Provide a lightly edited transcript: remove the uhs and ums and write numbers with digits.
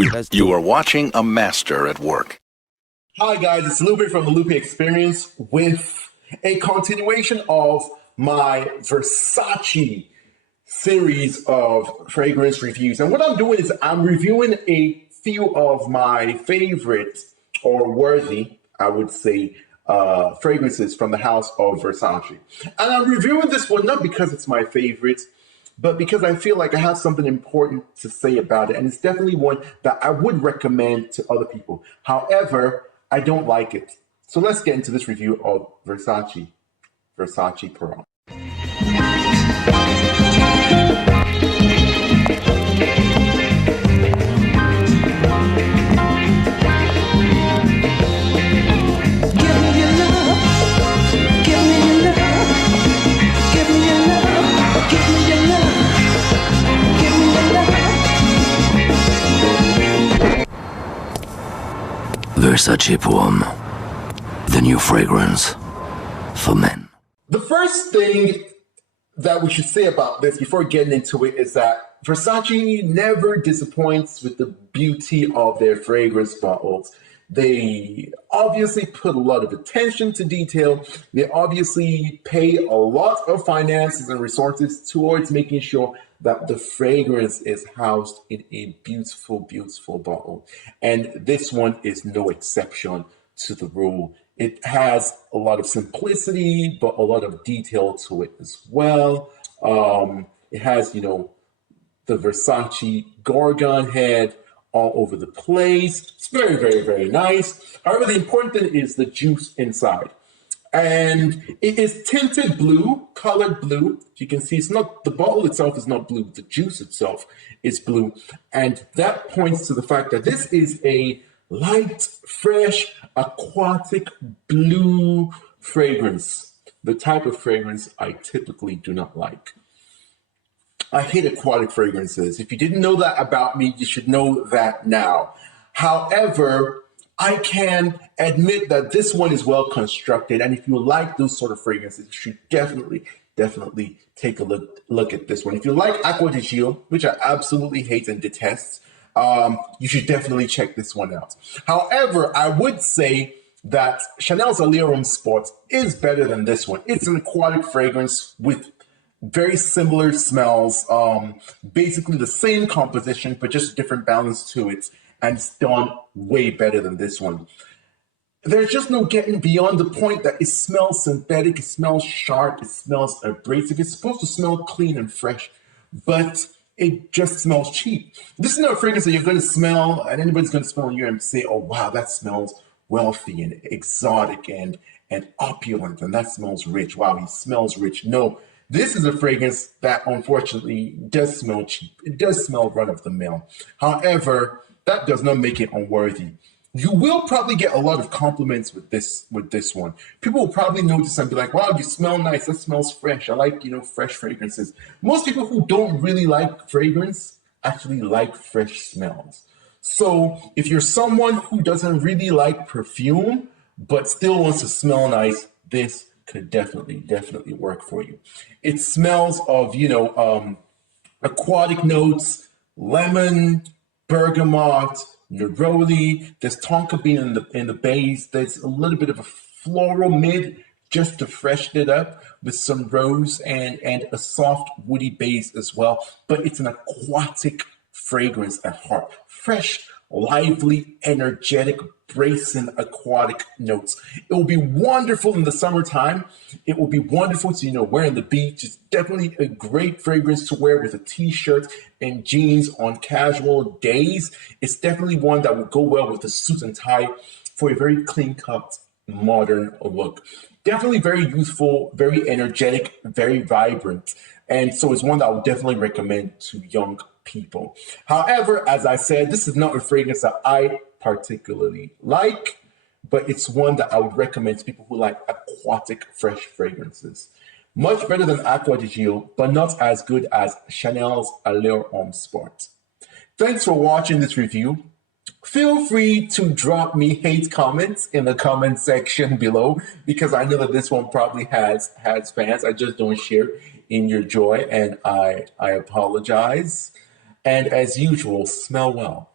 You are watching a master at work. Hi guys, it's Lupe from the Lupe Experience with a continuation of my Versace series of fragrance reviews. And what I'm doing is I'm reviewing a few of my favorite or worthy, I would say, fragrances from the house of Versace. And I'm reviewing this one not because it's my favorite, but because I feel like I have something important to say about it. And it's definitely one that I would recommend to other people. However, I don't like it. So let's get into this review of Versace Pearl. Versace Poem, the new fragrance for men. The first thing that we should say about this before getting into it is that Versace never disappoints with the beauty of their fragrance bottles. They obviously put a lot of attention to detail. They obviously pay a lot of finances and resources towards making sure that the fragrance is housed in a beautiful, beautiful bottle. And this one is no exception to the rule. It has a lot of simplicity, but a lot of detail to it as well. It has, the Versace Gorgon head all over the place. It's very, very, very nice. However, the important thing is the juice inside. And it is tinted blue, colored blue. You can see it's not, the bottle itself is not blue, the juice itself is blue. And that points to the fact that this is a light, fresh, aquatic blue fragrance. The type of fragrance I typically do not like. I hate aquatic fragrances. If you didn't know that about me, you should know that now. However, I can admit that this one is well constructed, and if you like those sort of fragrances, you should definitely take a look at this one. If you like Acqua di Gio, which I absolutely hate and detest, you should definitely check this one out. However, I would say that Chanel's Allure Homme Sport is better than this one. It's an aquatic fragrance with very similar smells, basically the same composition, but just different balance to it. And it's done way better than this one. There's just no getting beyond the point that it smells synthetic, it smells sharp, it smells abrasive. It's supposed to smell clean and fresh, but it just smells cheap. This is not a fragrance that you're going to smell and anybody's going to smell you and say, oh, wow, that smells wealthy and exotic and opulent, and that smells rich. Wow, he smells rich. No, this is a fragrance that unfortunately does smell cheap. It does smell run-of-the-mill. However, that does not make it unworthy. You will probably get a lot of compliments with this one. People will probably notice and be like, wow, you smell nice. That smells fresh. I like, fresh fragrances. Most people who don't really like fragrance actually like fresh smells. So if you're someone who doesn't really like perfume, but still wants to smell nice, this could definitely work for you. It smells of, aquatic notes, lemon, bergamot, neroli. There's tonka bean in the base. There's a little bit of a floral mid just to freshen it up with some rose and a soft woody base as well. But it's an aquatic fragrance at heart. Fresh, lively, energetic, bracing aquatic notes. It will be wonderful in the summertime. It will be wonderful to, wear on the beach. It's definitely a great fragrance to wear with a t-shirt and jeans on casual days. It's definitely one that will go well with a suit and tie for a very clean-cut, modern look. Definitely very youthful, very energetic, very vibrant. And so it's one that I would definitely recommend to young people. However, as I said, this is not a fragrance that I particularly like, but it's one that I would recommend to people who like aquatic, fresh fragrances. Much better than Acqua di Gio, but not as good as Chanel's Allure Homme Sport. Thanks for watching this review. Feel free to drop me hate comments in the comment section below, because I know that this one probably has fans. I just don't share in your joy, and I apologize. And as usual, smell well.